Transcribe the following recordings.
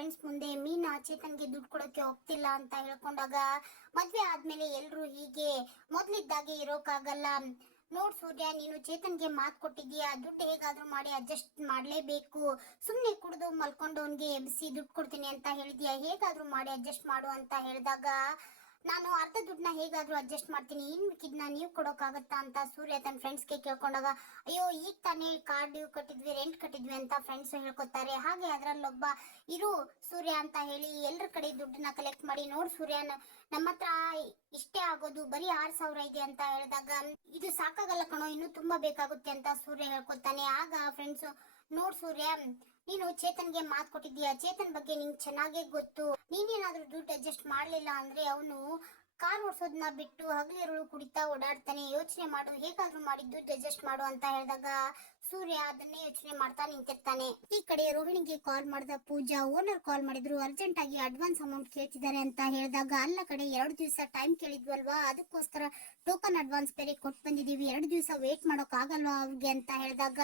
Friends ಮುಂದೆ ಮೀನಾ ಚೇತನ್ಗೆ ದುಡ್ಡು ಕೊಡೋಕೆ ಹೋಗ್ತಿಲ್ಲ ಅಂತ ಹೇಳ್ಕೊಂಡಾಗ ಮದ್ವೆ ಆದ್ಮೇಲೆ ಎಲ್ರು ಹೀಗೆ ಮೊದ್ಲಿದ್ದಾಗೆ ಇರೋಕ್ಕಾಗಲ್ಲ ನೋಡ್ ಸೂರ್ಯ, ನೀನು ಚೇತನ್ಗೆ ಮಾತ್ ಕೊಟ್ಟಿದ್ಯಾ ದುಡ್ಡು ಹೇಗಾದ್ರೂ ಮಾಡಿ ಅಡ್ಜಸ್ಟ್ ಮಾಡ್ಲೇಬೇಕು. ಸುಮ್ನೆ ಮಲ್ಕೊಂಡು ಮಲ್ಕೊಂಡವನ್ಗೆ ಎಬ್ಸಿ ದುಡ್ಡು ಕೊಡ್ತೀನಿ ಅಂತ ಹೇಳಿದ್ಯಾ? ಹೇಗಾದ್ರೂ ಮಾಡಿ ಅಡ್ಜಸ್ಟ್ ಮಾಡು ಅಂತ ಹೇಳಿದಾಗ ನಾನು ಅರ್ಧ ದುಡ್ಡನ್ನ ಹೇಗಾದ್ರೂ ಅಡ್ಜಸ್ಟ್ ಮಾಡ್ತೀನಿ. ಇನ್ ಮಿಕ್ಕಿದ್ನ ನೀವು ಕೊಡೋಕ್ಕಾಗತ್ತಾ ಅಂತ ಸೂರ್ಯ ತನ್ನ ಫ್ರೆಂಡ್ಸ್ಗೆ ಕೇಳ್ಕೊಂಡಾಗ, ಅಯ್ಯೋ, ಈಗ ತಾನೇ ಕಾರ್ ಡ್ಯೂ ಕಟ್ಟಿದ್ವಿ ರೆಂಟ್ ಕಟ್ಟಿದ್ವಿ ಅಂತ ಫ್ರೆಂಡ್ಸ್ ಹೇಳ್ಕೊತಾರೆ. ಹಾಗೆ ಅದ್ರಲ್ಲೊಬ್ಬ ಇರು ಸೂರ್ಯ ಅಂತ ಹೇಳಿ ಎಲ್ಲರ ಕಡೆ ದುಡ್ಡನ್ನ ಕಲೆಕ್ಟ್ ಮಾಡಿ, ನೋಡ್ ಸೂರ್ಯ, ನ- ನಮ್ಮ ಹತ್ರ ಇಷ್ಟೇ ಆಗೋದು, ಬರೀ ಆರ್ ಸಾವಿರ ಇದೆ ಅಂತ ಹೇಳಿದಾಗ, ಇದು ಸಾಕಾಗಲ್ಲ ಕಣೋ, ಇನ್ನು ತುಂಬಾ ಬೇಕಾಗುತ್ತೆ ಅಂತ ಸೂರ್ಯ ಹೇಳ್ಕೊತಾನೆ. ಆಗ ಫ್ರೆಂಡ್ಸ್ ನೋಡ್ ಸೂರ್ಯ ನೀನು ಚೇತನ್ಗೆ ಮಾತ್ ಕೊಟ್ಟಿದ್ಯಾ ಚೇತನ್ ಬಗ್ಗೆ ನಿಂಗ್ ಚೆನ್ನಾಗೇ ಗೊತ್ತು. ನೀನೇನಾದ್ರೂ ದುಡ್ಡು ಅಡ್ಜಸ್ಟ್ ಮಾಡ್ಲಿಲ್ಲ ಅಂದ್ರೆ ಅವನು ಕಾರ್ ಓಡಿಸೋದನ್ನ ಬಿಟ್ಟು ಹಗಲಿರುಳು ಕುಡಿತಾ ಓಡಾಡ್ತಾನೆ. ಯೋಚನೆ ಮಾಡು, ಹೇಗಾದ್ರೂ ಮಾಡಿ ದುಡ್ಡು ಅಡ್ಜಸ್ಟ್ ಮಾಡು ಅಂತ ಹೇಳಿದಾಗ ಸೂರ್ಯ ಅದನ್ನೇ ಯೋಚನೆ ಮಾಡ್ತಾ ನಿಂತಿರ್ತಾನೆ. ಈ ಕಡೆ ರೋಹಿಣಿಗೆ ಕಾಲ್ ಮಾಡಿದ ಪೂಜಾ ಓನರ್ ಕಾಲ್ ಮಾಡಿದ್ರು ಅರ್ಜೆಂಟ್ ಆಗಿ ಅಡ್ವಾನ್ಸ್ ಅಮೌಂಟ್ ಕೇಳ್ತಿದ್ದಾರೆ ಅಂತ ಹೇಳಿದಾಗ ಅಲ್ಲ ಕಡೆ ಎರಡು ದಿವಸ ಟೈಮ್ ಕೇಳಿದ್ವಲ್ವಾ? ಅದಕ್ಕೋಸ್ಕರ ಟೋಕನ್ ಅಡ್ವಾನ್ಸ್ ಬೇರೆ ಕೊಟ್ಟು ಬಂದಿದೀವಿ. ಎರಡು ದಿವಸ ವೇಟ್ ಮಾಡೋಕ್ ಆಗಲ್ವಾ ಅವ್ರಿಗೆ? ಅಂತ ಹೇಳಿದಾಗ,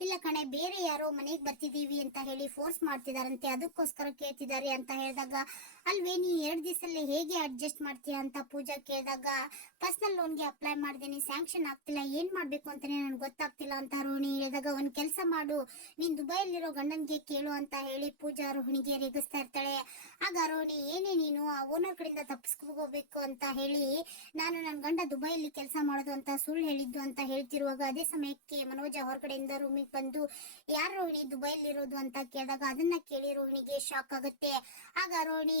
ಇಲ್ಲ ಕಣೆ, ಬೇರೆ ಯಾರೋ ಮನೆಗೆ ಬರ್ತಿದೀವಿ ಅಂತ ಹೇಳಿ ಫೋರ್ಸ್ ಮಾಡ್ತಿದಾರಂತೆ, ಅದಕ್ಕೋಸ್ಕರ ಕೇಳ್ತಿದ್ದಾರೆ. ಅಂತ ಹೇಳಿದಾಗ ಅಲ್ವೇ, ನೀ ಎರಡು ದಿವಸಲ್ಲೇ ಹೇಗೆ ಅಡ್ಜಸ್ಟ್ ಮಾಡ್ತೀಯ ಅಂತ ಪೂಜಾ ಕೇಳಿದಾಗ ಪರ್ಸನಲ್ ಲೋನ್ಗೆ ಅಪ್ಲೈ ಮಾಡಿದೀನಿ ಸ್ಯಾಂಕ್ಷನ್ ಆಗ್ತಿಲ್ಲ, ಏನ್ ಮಾಡ್ಬೇಕು ಅಂತಾನೆ ನನ್ಗೆ ಗೊತ್ತಾಗ್ತಿಲ್ಲ ಅಂತ ರೋಹಿಣಿ ಹೇಳಿದಾಗ, ಒಂದ್ ಕೆಲಸ ಮಾಡು, ನೀನ್ ದುಬೈಲಿರೋ ಗಂಡನ್ಗೆ ಕೇಳು ಅಂತ ಹೇಳಿ ಪೂಜಾ ರೋಹಿಣಿಗೆ ರೇಗಿಸ್ತಾ ಇರ್ತಾಳೆ. ಆಗ ರೋಹಿಣಿ, ಏನೇ ನೀನು, ಆ ಓನರ್ ಕಡೆಯಿಂದ ತಪ್ಪಿಸ್ಕೋಬೇಕು ಅಂತ ಹೇಳಿ, ನಾನು ನನ್ನ ಗಂಡ ದುಬೈಯಲ್ಲಿ ಕೆಲಸ ಮಾಡೋದು ಅಂತ ಸುಳ್ಳು ಹೇಳಿದ್ದು ಅಂತ ಹೇಳ್ತಿರುವಾಗ, ಅದೇ ಸಮಯಕ್ಕೆ ಮನೋಜ ಹೊರಗಡೆಯಿಂದ ರೂಮಿಗೆ ಬಂದು, ಯಾರು ರೋಹಿಣಿ ದುಬೈಲಿರೋದು ಅಂತ ಕೇಳಿದಾಗ, ಅದನ್ನ ಕೇಳಿ ರೋಹಿಣಿಗೆ ಶಾಕ್ ಆಗುತ್ತೆ. ಆಗ ರೋಹಿಣಿ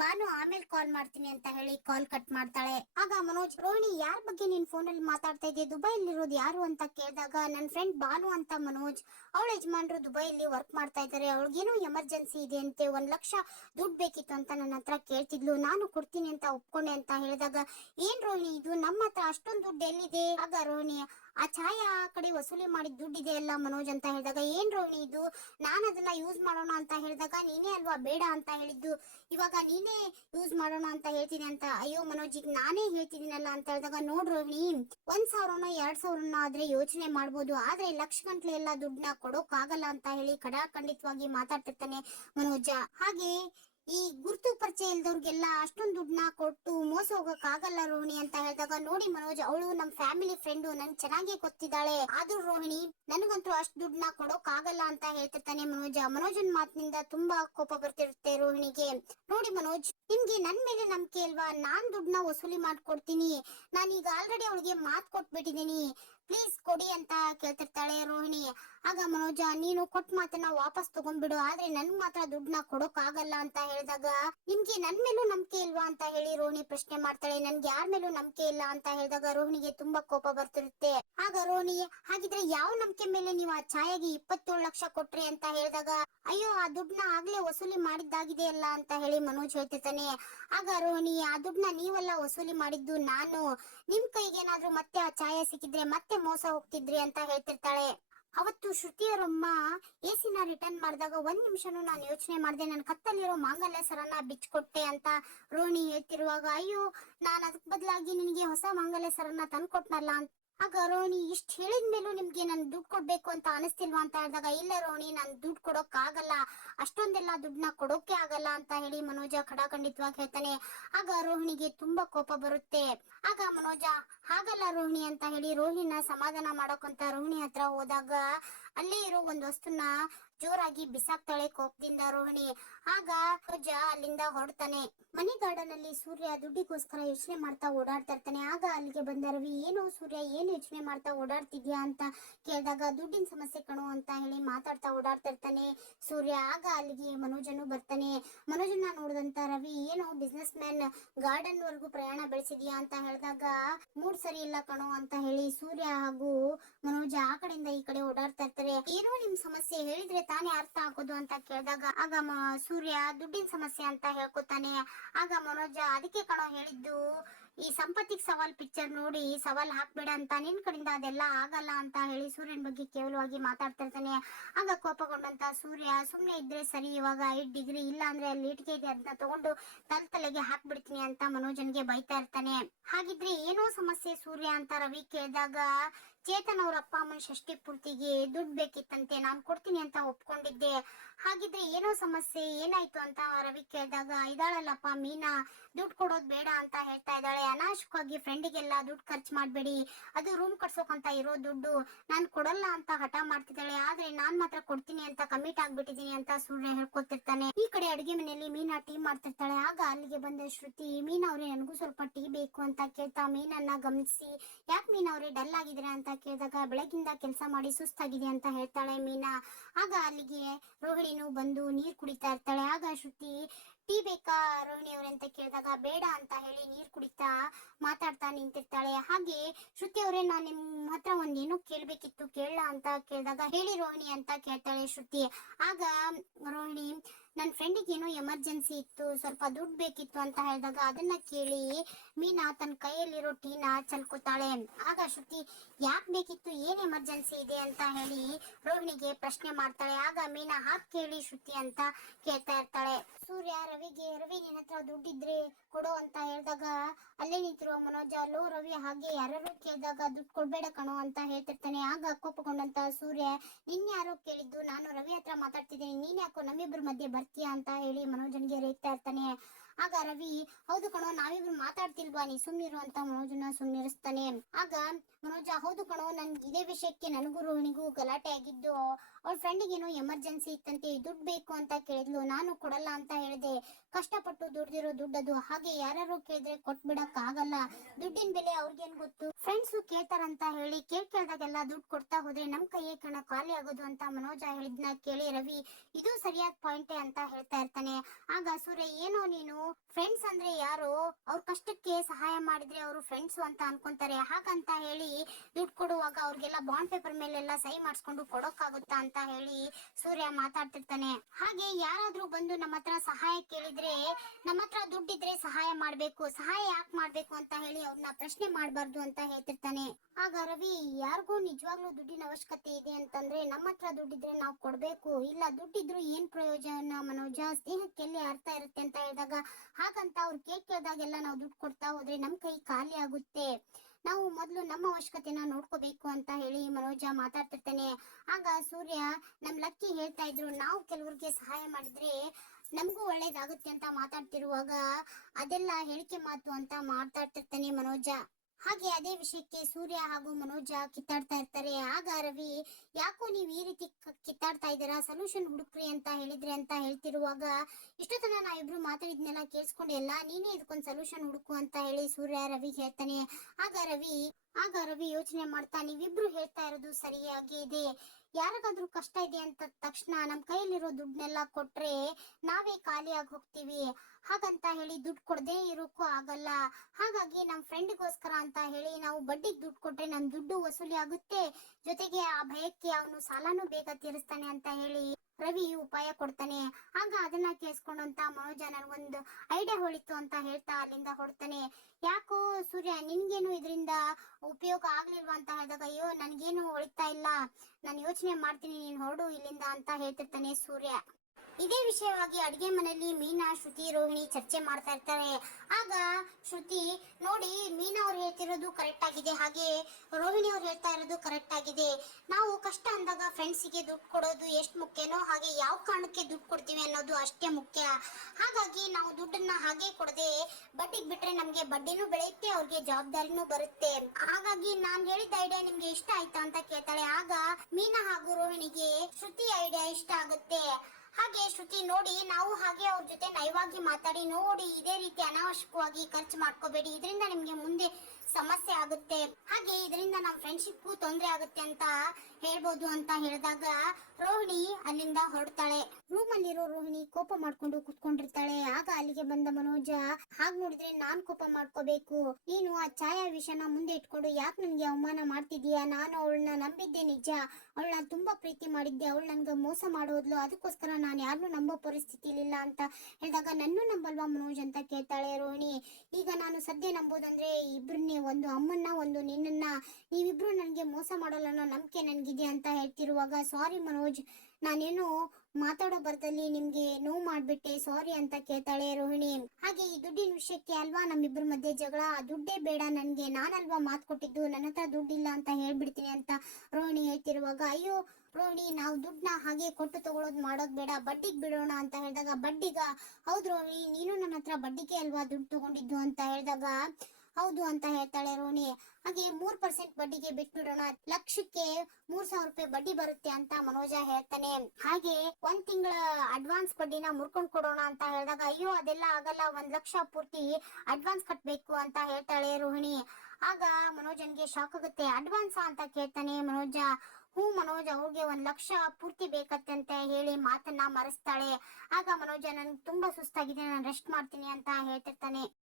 ಬಾನು ಆಮೇಲೆ ಕಾಲ್ ಮಾಡ್ತೀನಿ ಅಂತ ಹೇಳಿ ಕಾಲ್ ಕಟ್ ಮಾಡ್ತಾಳೆ. ಆಗ ಮನೋಜ್, ರೋಹಿಣಿ ಯಾರ ಬಗ್ಗೆ ನೀನ್ ಫೋನಲ್ಲಿ ಮಾತಾಡ್ತಾ ದುಬೈಲಿ ಇರೋದು ಯಾರು ಅಂತ ಕೇಳಿದಾಗ ನನ್ನ ಫ್ರೆಂಡ್ ಬಾನು ಅಂತ ಮನೋಜ್. ಅವಳ ಯಜಮಾನ್ರು ದುಬೈಯಲ್ಲಿ ವರ್ಕ್ ಮಾಡ್ತಾ ಇದ್ದಾರೆ ಅವಳಿಗೇನೋ ಎಮರ್ಜೆನ್ಸಿ ಇದೆ ಅಂತೆ, ಒಂದ್ ಲಕ್ಷ ದುಡ್ಡು ಬೇಕಿತ್ತು ಅಂತ ನನ್ನ ಹತ್ರ ಕೇಳ್ತಿದ್ಲು. ನಾನು ಕೊಡ್ತೀನಿ ಅಂತ ಒಪ್ಕೊಂಡೆ ಅಂತ ಹೇಳಿದಾಗ, ಏನ್ ರೋಹಿಣಿ ಇದು? ನಮ್ಮ ಹತ್ರ ಅಷ್ಟೊಂದು ದುಡ್ಡು ಎಲ್ಲಿದೆ? ಆಗ ರೋಹಿಣಿ, ಆ ಛಾಯಾ ಆ ಕಡೆ ವಸೂಲಿ ಮಾಡಿದ ದುಡ್ಡಿದೆ ಅಲ್ಲ ಮನೋಜ್ ಅಂತ ಹೇಳಿದಾಗ, ಏನ್ ರೋಹಿಣಿ ಇದು? ನಾನು ಅದನ್ನ ಯೂಸ್ ಮಾಡೋಣ ಅಂತ ಹೇಳಿದಾಗ ನೀನೇ ಅಲ್ವಾ ಬೇಡ ಅಂತ ಹೇಳಿದ್ದು. ಇವಾಗ ನೀನೇ ಯೂಸ್ ಮಾಡೋಣ ಅಂತ ಹೇಳ್ತೀನಿ ಅಂತ. ಅಯ್ಯೋ ಮನೋಜ್, ಈಗ ನಾನೇ ಹೇಳ್ತಿದ್ದೀನಲ್ಲ ಅಂತ ಹೇಳಿದಾಗ, ನೋಡ್ ರೋಹಿಣಿ, ಒಂದ್ ಸಾವಿರನೋ ಎರಡ್ ಸಾವಿರನೋ ಆದ್ರೆ ಯೋಚನೆ ಮಾಡ್ಬೋದು. ಆದ್ರೆ ಲಕ್ಷ ಗಂಟ್ಲೆ ಎಲ್ಲ ದುಡ್ಡನ್ನ ಕೊಡೋಕ್ ಆಗಲ್ಲ ಅಂತ ಹೇಳಿ ಕಡಾಖಂಡಿತವಾಗಿ ಮಾತಾಡ್ತಿರ್ತಾನೆ ಮನೋಜ. ಹಾಗೆ ಈ ಗುರುತು ಪರಿಚಯ ಇಲ್ದವ್ರಿಗೆಲ್ಲ ಅಷ್ಟೊಂದು ದುಡ್ಡನ್ನ ಕೊಟ್ಟು ಮೋಸ ಹೋಗಕ್ ಆಗಲ್ಲ ರೋಹಿಣಿ ಅಂತ ಹೇಳಿದಾಗ ನೋಡಿ ಮನೋಜ್, ಅವಳು ನಮ್ ಫ್ಯಾಮಿಲಿ ಫ್ರೆಂಡು, ನನ್ ಚೆನ್ನಾಗಿ ಗೊತ್ತಿದ್ದಾಳೆ. ಆದ್ರೂ ರೋಹಿಣಿ, ನನಗಂತೂ ಅಷ್ಟು ದುಡ್ಡನ್ನ ಕೊಡೋಕ್ ಆಗಲ್ಲ ಅಂತ ಹೇಳ್ತಿರ್ತಾನೆ ಮನೋಜ. ಮನೋಜನ್ ಮಾತಿನಿಂದ ತುಂಬಾ ಕೋಪ ಬರ್ತಿರುತ್ತೆ ರೋಹಿಣಿಗೆ. ನೋಡಿ ಮನೋಜ್, ನಿಮ್ಗೆ ನನ್ ಮೇಲೆ ನಂಬಿಕೆ ಅಲ್ವಾ ನಾನ್ ದುಡ್ಡನ್ನ ವಸೂಲಿ ಮಾಡ್ಕೊಡ್ತೀನಿ. ನಾನೀಗ ಆಲ್ರೆಡಿ ಅವಳಿಗೆ ಮಾತ್ ಕೊಟ್ಬಿಟ್ಟಿದೀನಿ. ಪ್ಲೀಸ್ ಕೊಡಿ ಅಂತ ಕೇಳ್ತಿರ್ತಾಳೆ ರೋಹಿಣಿ. ಆಗ ಮನೋಜ, ನೀನು ಕೊಟ್ಟ ಮಾತನ್ನ ವಾಪಸ್ ತಗೊಂಡ್ಬಿಡು. ಆದ್ರೆ ನನ್ ಮಾತ್ರ ದುಡ್ಡನ್ನ ಕೊಡೋಕ್ ಆಗಲ್ಲ ಅಂತ ಹೇಳಿದಾಗ, ನಿಮ್ಗೆ ನನ್ ಮೇಲೂ ನಂಬಿಕೆ ಇಲ್ವಾ ಅಂತ ಹೇಳಿ ರೋಹಿಣಿ ಪ್ರಶ್ನೆ ಮಾಡ್ತಾಳೆ. ನನ್ಗೆ ಯಾರ ಮೇಲೂ ನಂಬಿಕೆ ಇಲ್ಲ ಅಂತ ಹೇಳಿದಾಗ ರೋಹಿಣಿಗೆ ತುಂಬಾ ಕೋಪ ಬರ್ತಿರುತ್ತೆ. ಆಗ ರೋಹಿಣಿ, ಹಾಗಿದ್ರೆ ಯಾವ ನಂಬಿಕೆ ಮೇಲೆ ನೀವು ಆ ಛಾಯೆಗೆ ಇಪ್ಪತ್ತೇಳು ಲಕ್ಷ ಕೊಟ್ರಿ ಅಂತ ಹೇಳಿದಾಗ, ಅಯ್ಯೋ, ಆ ದುಡ್ಡನ್ನ ಆಗ್ಲೇ ವಸೂಲಿ ಮಾಡಿದ್ದಾಗಿದೆ ಅಲ್ಲ ಅಂತ ಹೇಳಿ ಮನೋಜ್ ಹೇಳ್ತಿರ್ತಾನೆ. ಆಗ ರೋಹಿಣಿ, ಆ ದುಡ್ಡನ್ನ ನೀವೆಲ್ಲ ವಸೂಲಿ ಮಾಡಿದ್ದು ನಾನು. ನಿಮ್ ಕೈಗೇನಾದ್ರೂ ಮತ್ತೆ ಆ ಛಾಯೆ ಸಿಕ್ಕಿದ್ರೆ ಮತ್ತೆ ಮೋಸ ಹೋಗ್ತಿದ್ರಿ ಅಂತ ಹೇಳ್ತಿರ್ತಾಳೆ. ಅವತ್ತು ಶ್ರುತಿಯರಮ್ಮ ಎಸಿನ ರಿಟರ್ನ್ ಮಾಡಿದಾಗ ಒಂದ್ ನಿಮಿಷನೂ ನಾನು ಯೋಚನೆ ಮಾಡಿದೆ ನನ್ನ ಕತ್ತಲ್ಲಿರೋ ಮಾಂಗಲ್ಯ ಸರನ್ನ ಬಿಚ್ಕೊಟ್ಟೆ ಅಂತ ರೋಣಿ ಹೇಳ್ತಿರುವಾಗ, ಅಯ್ಯೋ, ನಾನು ಅದಕ್ ಬದಲಾಗಿ ನಿನಗೆ ಹೊಸ ಮಾಂಗಲ್ಯ ಸರನ್ನ ತಂದ್ಕೊಟ್ನಲ್ಲ ಅಂತ ಆಗ ರೋಣಿ ಇಷ್ಟ ಹೇಳಿದ ಮೇಲೂ ನಿಮ್ಗೆ ನನ್ ದುಡ್ಡು ಕೊಡ್ಬೇಕು ಅಂತ ಅನಿಸ್ತಿಲ್ವಾ ಅಂತ ಹೇಳಿದಾಗ, ಇಲ್ಲ ರೋಣಿ, ನಾನು ದುಡ್ಡು ಕೊಡೋಕ್ ಆಗಲ್ಲ ಅಷ್ಟೊಂದೆಲ್ಲ ದುಡ್ಡನ್ನ ಕೊಡೋಕೆ ಆಗಲ್ಲ ಅಂತ ಹೇಳಿ ಮನೋಜ ಖಡಾಖಂಡಿತವಾಗಿ ಹೇಳ್ತಾನೆ. ಆಗ ರೋಹಿಣಿಗೆ ತುಂಬಾ ಕೋಪ ಬರುತ್ತೆ. ಆಗ ಮನೋಜ, ಹಾಗಲ್ಲ ರೋಹಿಣಿ ಅಂತ ಹೇಳಿ ರೋಹಿಣಿನ ಸಮಾಧಾನ ಮಾಡೋಕಂತ ರೋಹಿಣಿ ಹತ್ರ ಹೋದಾಗ, ಅಲ್ಲೇ ಇರೋ ಒಂದ್ ವಸ್ತುನ ಜೋರಾಗಿ ಬಿಸಾಕ್ತಾಳೆ ಕೋಪದಿಂದ ರೋಹಿಣಿ. ಆಗ ಕುಜ ಅಲ್ಲಿಂದ ಹೊಡ್ತಾನೆ ಮನಿ ಗಾರ್ಡನ್ ಅಲ್ಲಿ ಸೂರ್ಯ ದುಡ್ಡಿಗೋಸ್ಕರ ಯೋಚನೆ ಮಾಡ್ತಾ ಓಡಾಡ್ತಾ ಇರ್ತಾನೆ. ಆಗ ಅಲ್ಲಿಗೆ ಬಂದ ರವಿ, ಏನು ಸೂರ್ಯ, ಏನ್ ಯೋಚನೆ ಮಾಡ್ತಾ ಓಡಾಡ್ತಿದ್ಯಾ? ಅಂತ ಕೇಳಿದಾಗ, ದುಡ್ಡಿನ ಸಮಸ್ಯೆ ಕಣು ಅಂತ ಹೇಳಿ ಮಾತಾಡ್ತಾ ಓಡಾಡ್ತಾ ಇರ್ತಾನೆ ಸೂರ್ಯ. ಆಗ ಅಲ್ಲಿಗೆ ಮನೋಜನು ಬರ್ತಾನೆ. ಮನೋಜನ್ನ ನೋಡಿದಂತ ರವಿ, ಏನೋ ಬಿಸ್ನೆಸ್ ಮ್ಯಾನ್ ಗಾರ್ಡನ್ ವರ್ಗೂ ಪ್ರಯಾಣ ಬೆಳೆಸಿದ್ಯಾ? ಅಂತ ಹೇಳಿದಾಗ, ಮೂಡ್ ಸರಿ ಇಲ್ಲ ಕಣೋ ಅಂತ ಹೇಳಿ ಸೂರ್ಯ ಹಾಗೂ ಮನೋಜ ಆ ಕಡೆಯಿಂದ ಈ ಕಡೆ ಓಡಾಡ್ತಾ ಇರ್ತಾರೆ. ಏನೋ ನಿಮ್ ಸಮಸ್ಯೆ, ಹೇಳಿದ್ರೆ ತಾನೇ ಅರ್ಥ ಆಗೋದು ಅಂತ ಕೇಳಿದಾಗ, ಆಗ ಸೂರ್ಯ ದುಡ್ಡಿನ ಸಮಸ್ಯೆ ಅಂತ ಹೇಳ್ಕೊತಾನೆ. ಆಗ ಮನೋಜ ಅದಕ್ಕೆ ಕಣೋ ಹೇಳಿದ್ದು, ಈ ಸಂಪತ್ತಿಗೆ ಸವಾಲ್ ಪಿಕ್ಚರ್ ನೋಡಿ, ಸವಾಲ್ ಹಾಕ್ಬೇಡ ಅಂತ ನಿನ್ ಕಡೆಯಿಂದ ಅದೆಲ್ಲ ಆಗಲ್ಲ ಅಂತ ಹೇಳಿ ಸೂರ್ಯನ ಬಗ್ಗೆ ಕೇವಲವಾಗಿ ಮಾತಾಡ್ತಾ ಇರ್ತಾನೆ. ಆಗ ಕೋಪಗೊಂಡಂತ ಸೂರ್ಯ, ಸುಮ್ನೆ ಇದ್ರೆ ಸರಿ, ಇವಾಗ ಐದ್ ಡಿಗ್ರಿ ಇಲ್ಲ ಅಂದ್ರೆ ಅಲ್ಲಿ ಇಟ್ಕೆ ಇದೆ ಅದನ್ನ ತಗೊಂಡು ತಲ್ ತಲೆಗೆ ಹಾಕ್ಬಿಡ್ತೀನಿ ಅಂತ ಮನೋಜನ್ಗೆ ಬೈತಾ ಇರ್ತಾನೆ. ಹಾಗಿದ್ರೆ ಏನೋ ಸಮಸ್ಯೆ ಸೂರ್ಯ ಅಂತ ರವಿ ಕೇಳಿದಾಗ ಚೇತನ್ ಅವ್ರ ಅಪ್ಪ ಅಮ್ಮನ ಷಷ್ಠಿ ಪೂರ್ತಿಗೆ ದುಡ್ಡು ಬೇಕಿತ್ತಂತೆ, ನಾನ್ ಕೊಡ್ತೀನಿ ಅಂತ ಒಪ್ಕೊಂಡಿದ್ದೆ. ಹಾಗಿದ್ರೆ ಏನೋ ಸಮಸ್ಯೆ, ಏನಾಯ್ತು ಅಂತ ರವಿ ಕೇಳಿದಾಗ, ಇದಾಳಲ್ಲಪ್ಪ ಮೀನಾ, ದುಡ್ಡು ಕೊಡೋದು ಬೇಡ ಅಂತ ಹೇಳ್ತಾ ಇದ್ದಾಳೆ. ಅನಾವಶ್ಯಕವಾಗಿ ಫ್ರೆಂಡಿಗೆಲ್ಲ ದುಡ್ಡು ಖರ್ಚು ಮಾಡಬೇಡಿ. ಅದು ರೂಮ್ ಕಟ್ಸೋಕಂತ ಇರೋ ದುಡ್ಡು ನಾನ್ ಕೊಡಲ್ಲ ಅಂತ ಹಠ ಮಾಡ್ತಿದ್ದಾಳೆ. ಆದ್ರೆ ನಾನ್ ಮಾತ್ರ ಕೊಡ್ತೀನಿ ಅಂತ ಕಮಿಟ್ ಆಗ್ಬಿಟ್ಟಿದೀನಿ ಅಂತ ಸೂರ್ಯ ಹೇಳ್ಕೊತಿರ್ತಾನೆ. ಈ ಕಡೆ ಅಡಿಗೆ ಮನೆಯಲ್ಲಿ ಮೀನಾ ಟೀ ಮಾಡ್ತಿರ್ತಾಳೆ. ಆಗ ಅಲ್ಲಿಗೆ ಬಂದ ಶ್ರುತಿ, ಮೀನಾ ಅವ್ರೆ, ನನಗೂ ಸ್ವಲ್ಪ ಟೀ ಬೇಕು ಅಂತ ಕೇಳ್ತಾ ಮೀನನ್ನ ಗಮನಿಸಿ, ಯಾಕೆ ಮೀನಾ ಅವ್ರೆ ಡಲ್ ಆಗಿದ್ರೆ ಅಂತ ಕೇಳಿದಾಗ ಬೆಳಗಿಂದ ಕೆಲಸ ಮಾಡಿ ಸುಸ್ತಾಗಿದೆ ಅಂತ ಹೇಳ್ತಾಳೆ ಮೀನಾ. ಆಗ ಅಲ್ಲಿಗೆ ರೋಹಿಣಿನು ಬಂದು ನೀರ್ ಕುಡಿತಾ ಇರ್ತಾಳೆ. ಆಗ ಶ್ರುತಿ, ಟೀ ಬೇಕಾ ರೋಹಿಣಿ ಅವ್ರೆ? ಅಂತ ಕೇಳಿದಾಗ, ಬೇಡ ಅಂತ ಹೇಳಿ ನೀರ್ ಕುಡಿತಾ ಮಾತಾಡ್ತಾ ನಿಂತಿರ್ತಾಳೆ. ಹಾಗೆ ಶ್ರುತಿ ಅವರೇ, ನಾನ್ ನಿಮ್ ಹತ್ರ ಒಂದೇನು ಕೇಳ್ಬೇಕಿತ್ತು ಕೇಳಲ್ಲ ಅಂತ ಕೇಳಿದಾಗ, ಹೇಳಿ ರೋಹಿಣಿ ಅಂತ ಕೇಳ್ತಾಳೆ ಶ್ರುತಿ. ಆಗ ರೋಹಿಣಿ ನನ್ನ ಫ್ರೆಂಡಿಗೆ ಏನೋ ಎಮರ್ಜೆನ್ಸಿ ಇತ್ತು, ಸ್ವಲ್ಪ ದುಡ್ಡು ಬೇಕಿತ್ತು ಅಂತ ಹೇಳಿದಾಗ ಅದನ್ನ ಕೇಳಿ, ಮೀನಾ ತನ್ನ ಕೈಯಲ್ಲಿರೋ ಟೀನ ಚಲ್ಕೋತಾಳೆ ಆಗ ಶ್ರುತಿ, ಯಾಕೆ ಬೇಕಿತ್ತು? ಏನ್ ಎಮರ್ಜೆನ್ಸಿ ಇದೆ? ಅಂತ ಹೇಳಿ ರೋಹಿಣಿಗೆ ಪ್ರಶ್ನೆ ಮಾಡ್ತಾಳೆ. ಆಗ ಮೀನಾ ಹಾಕ್ ಕೇಳಿ ಶ್ರುತಿ ಅಂತ ಕೇಳ್ತಾ ಇರ್ತಾಳೆ. ಸೂರ್ಯ, ರವಿಗೆ, ರವಿ ನಿನ್ನ ಹತ್ರ ದುಡ್ಡಿದ್ರೆ ಕೊಡು ಅಂತ ಹೇಳಿದಾಗ, ಅಲ್ಲೇ ನಿಂತಿರುವ ಮನೋಜ, ಲೋ, ರವಿ, ಹಾಗೆ ಯಾರು ಕೇಳಿದಾಗ ದುಡ್ಡು ಕೊಡ್ಬೇಡ ಕಣೋ ಅಂತ ಹೇಳ್ತಿರ್ತಾನೆ. ಆಗ ಕೋಪಗೊಂಡಂತ ಸೂರ್ಯ ನಿನ್ ಯಾರೋ ಕೇಳಿದ್ದು? ನಾನು ರವಿ ಹತ್ರ ಮಾತಾಡ್ತಿದ್ದೀನಿ. ನೀನ್ ಯಾಕೋ ನಮ್ಮಿಬ್ರ ಮಧ್ಯೆ ಬರ್ತೀಯಾ ಅಂತ ಹೇಳಿ ಮನೋಜನ್ಗೆ ರೇಗ್ತಾ ಇರ್ತಾನೆ. ಆಗ ರವಿ, ಹೌದು ಕಣೋ, ನಾವಿಬ್ರು ಮಾತಾಡ್ತಿಲ್ವಾ? ನೀ ಸುಮ್ನಿರು ಅಂತ ಮನೋಜನ ಸುಮ್ನಿರಿಸ್ತಾನೆ. ಆಗ ಮನೋಜ, ಹೌದು ಕಣೋ, ನನ್ ಇದೇ ವಿಷಯಕ್ಕೆ ನನಗೂ ರೋಹಿಣಿಗೂ ಗಲಾಟೆ ಆಗಿದ್ದು ಅವ್ರ ಫ್ರೆಂಡಿಗೆ ಏನೋ ಎಮರ್ಜೆನ್ಸಿ ಇತ್ತಂತೆ, ದುಡ್ಡು ಬೇಕು ಅಂತ ಕೇಳಿದ್ಲು. ನಾನು ಕೊಡಲ್ಲ ಅಂತ ಹೇಳಿದೆ. ಕಷ್ಟಪಟ್ಟು ದುಡ್ದಿರೋ ದುಡ್ಡದು ಹಾಗೆ ಯಾರು ಕೇಳಿದ್ರೆ ಕೊಟ್ಬಿಡಕ್ ಆಗಲ್ಲ ದುಡ್ಡಿನ ಬೆಲೆ ಅವ್ರಿಗೇನ್ ಗೊತ್ತು? ಕೇಳ್ತಾರಂತ ಹೇಳಿ, ಕೇಳ್ ಕೇಳ್ದಾಗೆಲ್ಲ ದುಡ್ಡು ಕೊಡ್ತಾ ಹೋದ್ರೆ ನಮ್ ಕೈಯೇ ಕಣ ಖಾಲಿ ಆಗೋದು ಅಂತ ಮನೋಜ ಹೇಳಿದ್ನ ಕೇಳಿ ರವಿ, ಇದು ಸರಿಯಾದ ಪಾಯಿಂಟ್ ಅಂತ ಹೇಳ್ತಾ ಇರ್ತಾನೆ. ಆಗ ಸೂರ್ಯ, ಏನೋ ನೀನು ಫ್ರೆಂಡ್ಸ್ ಅಂದ್ರೆ ಯಾರು? ಅವ್ರ ಕಷ್ಟಕ್ಕೆ ಸಹಾಯ ಮಾಡಿದ್ರೆ ಅವರು ಫ್ರೆಂಡ್ಸ್ ಅಂತ ಅನ್ಕೊಂತಾರೆ. ಹಾಗಂತ ಹೇಳಿ ದುಡ್ಡು ಕೊಡುವಾಗ ಅವ್ರಿಗೆಲ್ಲ ಬಾಂಡ್ ಪೇಪರ್ ಮೇಲೆಲ್ಲ ಸಹಿ ಮಾಡಿಸ್ಕೊಂಡು ಕೊಡೋಕ್ಕಾಗುತ್ತಾ ಅಂತ ಹೇಳಿ ಸೂರ್ಯ ಮಾತಾಡ್ತಿರ್ತಾನೆ. ಹಾಗೆ ಯಾರಾದ್ರೂ ಬಂದು ನಮ್ಮ ಹತ್ರ ಸಹಾಯ ಕೇಳಿದ್ರೆ, ನಮ್ಮ ಹತ್ರ ದುಡ್ಡಿದ್ರೆ ಸಹಾಯ ಮಾಡ್ಬೇಕು. ಸಹಾಯ ಯಾಕೆ ಮಾಡ್ಬೇಕು ಅಂತ ಹೇಳಿ ಅವ್ರನ್ನ ಪ್ರಶ್ನೆ ಮಾಡಬಾರ್ದು ಅಂತ ಹೇಳ್ತಿರ್ತಾನೆ. ಆಗ ರವಿ, ಯಾರಿಗೂ ನಿಜವಾಗ್ಲೂ ದುಡ್ಡಿನ ಅವಶ್ಯಕತೆ ಇದೆ ಅಂತಂದ್ರೆ ನಮ್ಮ ಹತ್ರ ದುಡ್ಡಿದ್ರೆ ನಾವು ಕೊಡ್ಬೇಕು. ಇಲ್ಲ ದುಡ್ಡಿದ್ರು ಏನ್ ಪ್ರಯೋಜನ ಮನೋಜ? ಸ್ನೇಹಕ್ಕೆ ಎಲ್ಲಿ ಅರ್ಥ ಇರುತ್ತೆ ಅಂತ ಹೇಳಿದಾಗ, ಹಾಗಂತ ಅವ್ರು ಕೇಕ್ ಕೇಳಿದಾಗೆಲ್ಲ ನಾವು ದುಡ್ಡು ಕೊಡ್ತಾ ಹೋದ್ರೆ ನಮ್ ಕೈ ಖಾಲಿ ಆಗುತ್ತೆ. ನಾವು ಮೊದಲು ನಮ್ಮ ಅವಶ್ಯಕತೆನ ನೋಡ್ಕೋಬೇಕು ಅಂತ ಹೇಳಿ ಮನೋಜ ಮಾತಾಡ್ತಿರ್ತಾನೆ. ಆಗ ಸೂರ್ಯ, ನಮ್ ಲಕ್ಕಿ ಹೇಳ್ತಾ ಇದ್ರು, ನಾವು ಕೆಲವ್ರಿಗೆ ಸಹಾಯ ಮಾಡಿದ್ರೆ ನಮಗೂ ಒಳ್ಳೇದಾಗುತ್ತೆ ಅಂತ ಮಾತಾಡ್ತಿರುವಾಗ ಅದೆಲ್ಲ ಹೇಳಿಕೆ ಮಾತು ಅಂತ ಮಾತಾಡ್ತಿರ್ತಾನೆ ಮನೋಜ. ಹಾಗೆ ಅದೇ ವಿಷಯಕ್ಕೆ ಸೂರ್ಯ ಹಾಗೂ ಮನೋಜ ಕಿತ್ತಾಡ್ತಾ ಇರ್ತಾರೆ. ಆಗ ರವಿ, ಯಾಕೋ ನೀವ್ ಈ ರೀತಿ ಕಿತ್ತಾಡ್ತಾ ಇದ್ದೀರಾ? ಸೊಲ್ಯೂಷನ್ ಹುಡುಕ್ರಿ ಅಂತ ಹೇಳಿದ್ರೆ ಅಂತ ಹೇಳ್ತಿರುವಾಗ ಎಷ್ಟೊತನ ನಾ ಇಬ್ರು ಮಾತಾಡಿದ್ನೆಲ್ಲ ಕೇಳಿಸ್ಕೊಂಡಿಲ್ಲ ನೀನೇ ಇದಕ್ಕೊಂದ್ ಸೊಲ್ಯೂಷನ್ ಹುಡುಕು ಅಂತ ಹೇಳಿ ಸೂರ್ಯ ರವಿ ಹೇಳ್ತಾನೆ. ಆಗ ರವಿ ಆಗ ರವಿ ಯೋಚನೆ ಮಾಡ್ತಾ, ನೀವಿಬ್ರು ಹೇಳ್ತಾ ಇರೋದು ಸರಿಯಾಗಿ ಇದೆ ಯಾರಿಗಾದ್ರೂ ಕಷ್ಟ ಇದೆ ಅಂತ ತಕ್ಷಣ ನಮ್ ಕೈಯಲ್ಲಿರೋ ದುಡ್ಡನ್ನೆಲ್ಲ ಕೊಟ್ರೆ ನಾವೇ ಖಾಲಿಯಾಗಿ ಹೋಗ್ತೀವಿ. ಹಾಗಂತ ಹೇಳಿ ದುಡ್ಡು ಕೊಡದೆ ಇರೋಕ್ಕೂ ಆಗಲ್ಲ. ಹಾಗಾಗಿ ನಮ್ ಫ್ರೆಂಡ್ಗೋಸ್ಕರ ಅಂತ ಹೇಳಿ ನಾವು ಬಡ್ಡಿಗೆ ದುಡ್ಡು ಕೊಟ್ರೆ ನಮ್ ದುಡ್ಡು ವಸೂಲಿ ಆಗುತ್ತೆ. ಜೊತೆಗೆ ಆ ಭಯಕ್ಕೆ ಅವನು ಸಾಲನೂ ಬೇಗ ತೀರಿಸ್ತಾನೆ ಅಂತ ಹೇಳಿ ರವಿ ಉಪಾಯ ಕೊಡ್ತಾನೆ. ಆಗ ಅದನ್ನ ಕೇಳಿಸ್ಕೊಂಡಂತ ಮನೋಜ ನನಗೊಂದು ಐಡಿಯಾ ಹೊಳಿತು ಅಂತ ಹೇಳ್ತಾ ಅಲ್ಲಿಂದ ಹೊಡ್ತಾನೆ ಯಾಕೋ ಸೂರ್ಯ, ನಿನ್ಗೇನು ಇದರಿಂದ ಉಪಯೋಗ ಆಗ್ಲಿಲ್ವಾ ಅಂತ ಹೇಳಿದಾಗ, ಅಯ್ಯೋ, ನನ್ಗೇನು ಹೊಳಿತಾ ಇಲ್ಲ. ನಾನು ಯೋಚನೆ ಮಾಡ್ತೀನಿ, ನೀನ್ ಹೊರಡು ಇಲ್ಲಿಂದ ಅಂತ ಹೇಳ್ತಿರ್ತಾನೆ ಸೂರ್ಯ. ಇದೇ ವಿಷಯವಾಗಿ ಅಡಿಗೆ ಮನೆಯಲ್ಲಿ ಮೀನಾ, ಶ್ರುತಿ, ರೋಹಿಣಿ ಚರ್ಚೆ ಮಾಡ್ತಾ ಇರ್ತಾರೆ. ಆಗ ಶ್ರುತಿ, ನೋಡಿ, ಮೀನಾ ಅವ್ರು ಹೇಳ್ತಿರೋದು ಕರೆಕ್ಟ್ ಆಗಿದೆ, ಹಾಗೆ ರೋಹಿಣಿ ಅವ್ರು ಹೇಳ್ತಾ ಇರೋದು ಕರೆಕ್ಟ್ ಆಗಿದೆ. ನಾವು ಕಷ್ಟ ಅಂದಾಗ ಫ್ರೆಂಡ್ಸಿಗೆ ದುಡ್ಡು ಕೊಡೋದು ಎಷ್ಟು ಮುಖ್ಯನೋ ಹಾಗೆ ಯಾವ ಕಾರಣಕ್ಕೆ ದುಡ್ಡು ಕೊಡ್ತೀವಿ ಅನ್ನೋದು ಅಷ್ಟೇ ಮುಖ್ಯ. ಹಾಗಾಗಿ ನಾವು ದುಡ್ಡನ್ನ ಹಾಗೆ ಕೊಡದೆ ಬಡ್ಡಿಗೆ ಬಿಟ್ರೆ ನಮ್ಗೆ ಬಡ್ಡಿನೂ ಬೆಳೆಯುತ್ತೆ, ಅವ್ರಿಗೆ ಜವಾಬ್ದಾರಿನೂ ಬರುತ್ತೆ. ಹಾಗಾಗಿ ನಾನು ಹೇಳಿದ ಐಡಿಯಾ ನಿಮ್ಗೆ ಇಷ್ಟ ಆಯ್ತಾ ಅಂತ ಕೇಳ್ತಾಳೆ. ಆಗ ಮೀನಾ ಹಾಗೂ ರೋಹಿಣಿಗೆ ಶ್ರುತಿ ಐಡಿಯಾ ಇಷ್ಟ ಆಗುತ್ತೆ. ಹಾಗೆ ಶ್ರುತಿ, ನೋಡಿ, ನಾವು ಹಾಗೆ ಅವ್ರ ಜೊತೆ ನಯವಾಗಿ ಮಾತಾಡಿ, ನೋಡಿ, ಇದೇ ರೀತಿ ಅನಾವಶ್ಯಕವಾಗಿ ಖರ್ಚು ಮಾಡ್ಕೋಬೇಡಿ. ಇದರಿಂದ ನಿಮ್ಗೆ ಮುಂದೆ ಸಮಸ್ಯೆ ಆಗುತ್ತೆ. ಹಾಗೆ ಇದರಿಂದ ನಮ್ಮ ಫ್ರೆಂಡ್ಶಿಪ್ಗೂ ತೊಂದರೆ ಆಗುತ್ತೆ ಅಂತ ಹೇಳ್ಬೋದು ಅಂತ ಹೇಳಿದಾಗ ರೋಹಿಣಿ ಅಲ್ಲಿಂದ ಹೊರಡ್ತಾಳೆ. ರೂಮ್ ಅಲ್ಲಿರೋ ರೋಹಿಣಿ ಕೋಪ ಮಾಡ್ಕೊಂಡು ಕುತ್ಕೊಂಡಿರ್ತಾಳೆ. ಆಗ ಅಲ್ಲಿಗೆ ಬಂದ ಮನೋಜ, ಹಾಗ್ ನೋಡಿದ್ರೆ ನಾನ್ ಕೋಪ ಮಾಡ್ಕೋಬೇಕು. ನೀನು ಆ ಛಾಯಾ ವಿಷಯನ ಮುಂದೆ ಇಟ್ಕೊಂಡು ಯಾಕೆ ನನ್ಗೆ ಅವಮಾನ ಮಾಡ್ತಿದೀಯ ನಾನು ಅವಳನ್ನ ನಂಬಿದ್ದೆ ನಿಜ. ಅವಳನ್ನ ತುಂಬಾ ಪ್ರೀತಿ ಮಾಡಿದ್ದೆ. ಅವಳು ನನ್ಗೆ ಮೋಸ ಮಾಡೋದ್ಲು ಅದಕ್ಕೋಸ್ಕರ ನಾನು ಯಾರನ್ನೂ ನಂಬೋ ಪರಿಸ್ಥಿತಿ ಇಲ್ಲ ಅಂತ ಹೇಳಿದಾಗ ನನ್ನ ನಂಬಲ್ವಾ ಮನೋಜ್ ಅಂತ ಕೇಳ್ತಾಳೆ ರೋಹಿಣಿ. ಈಗ ನಾನು ಸದ್ಯ ನಂಬೋದಂದ್ರೆ ಇಬ್ರನ್ನೇ ಒಂದು ಅಮ್ಮನ್ನ, ಒಂದು ನಿನ್ನನ್ನ. ನೀವಿಬ್ರು ನನ್ಗೆ ಮೋಸ ಮಾಡಲ್ಲ ಅನ್ನೋ ನಂಬಿಕೆ ನನ್ಗಿದೆ ಅಂತ ಹೇಳ್ತಿರುವಾಗ, ಸಾರಿ ಮನೋಜ್ ನಾನೇನು ಮಾತಾಡೋ ಬರ್ದಲ್ಲಿ ನಿಮ್ಗೆ ನೋವು ಮಾಡ್ಬಿಟ್ಟೆ, ಸಾರಿ ಅಂತ ಕೇಳ್ತಾಳೆ ರೋಹಿಣಿ. ಹಾಗೆ ಈ ದುಡ್ಡಿನ ವಿಷಯಕ್ಕೆ ಅಲ್ವಾ ನಮ್ಮಿಬ್ಬರ ಮಧ್ಯೆ ಜಗಳ? ದುಡ್ಡೇ ಬೇಡ ನನ್ಗೆ. ನಾನಲ್ವಾ ಮಾತು ಕೊಟ್ಟಿದ್ದು? ನನ್ನ ಹತ್ರ ದುಡ್ಡಿಲ್ಲ ಅಂತ ಹೇಳ್ಬಿಡ್ತೀನಿ ಅಂತ ರೋಹಿಣಿ ಹೇಳ್ತಿರುವಾಗ, ಅಯ್ಯೋ ರೋಹಿಣಿ, ನಾವು ದುಡ್ಡನ್ನ ಹಾಗೆ ಕೊಟ್ಟು ತಗೊಳೋದು ಮಾಡೋದು ಬೇಡ. ಬಡ್ಡಿಗೆ ಬಿಡೋಣ ಅಂತ ಹೇಳಿದಾಗ, ಬಡ್ಡಿಗ, ಹೌದು ರೋಹಿಣಿ, ನೀನು ನನ್ನ ಹತ್ರ ಬಡ್ಡಿಗೆ ಅಲ್ವಾ ದುಡ್ಡು ತಗೊಂಡಿದ್ದು? ಅಂತ ಹೇಳಿದಾಗ ಹೌದು ಅಂತ ಹೇಳ್ತಾಳೆ ರೋಹಿಣಿ ಹಾಗೆ ಮೂರ್ ಪರ್ಸೆಂಟ್ ಬಡ್ಡಿಗೆ ಬಿಟ್ಬಿಡೋಣ. ಲಕ್ಷಕ್ಕೆ ಮೂರ್ ಸಾವಿರ ರೂಪಾಯಿ ಬಡ್ಡಿ ಬರುತ್ತೆ ಅಂತ ಮನೋಜ ಹೇಳ್ತಾನೆ. ಹಾಗೆ ಒಂದ್ ತಿಂಗಳ ಅಡ್ವಾನ್ಸ್ ಬಡ್ಡಿನ ಮುರ್ಕೊಂಡ್ ಕೊಡೋಣ ಅಂತ ಹೇಳಿದಾಗ, ಅಯ್ಯೋ, ಅದೆಲ್ಲ ಆಗಲ್ಲ. ಒಂದ್ ಲಕ್ಷ ಪೂರ್ತಿ ಅಡ್ವಾನ್ಸ್ ಕಟ್ಬೇಕು ಅಂತ ಹೇಳ್ತಾಳೆ ರೋಹಿಣಿ. ಆಗ ಮನೋಜನ್ಗೆ ಶಾಕ್ ಆಗುತ್ತೆ. ಅಡ್ವಾನ್ಸ್ ಅಂತ ಕೇಳ್ತಾನೆ ಮನೋಜ. ಹ್ಞೂ ಮನೋಜ ಅವ್ರಿಗೆ ಒಂದ್ ಲಕ್ಷ ಪೂರ್ತಿ ಬೇಕತ್ತಂತೆ ಹೇಳಿ ಮಾತನ್ನ ಮರೆಸ್ತಾಳೆ. ಆಗ ಮನೋಜ, ನನ್ಗೆ ತುಂಬಾ ಸುಸ್ತಾಗಿದೆ. ನಾನು ರೆಸ್ಟ್ ಮಾಡ್ತೀನಿ ಅಂತ ಹೇಳ್ತಿರ್ತಾನೆ.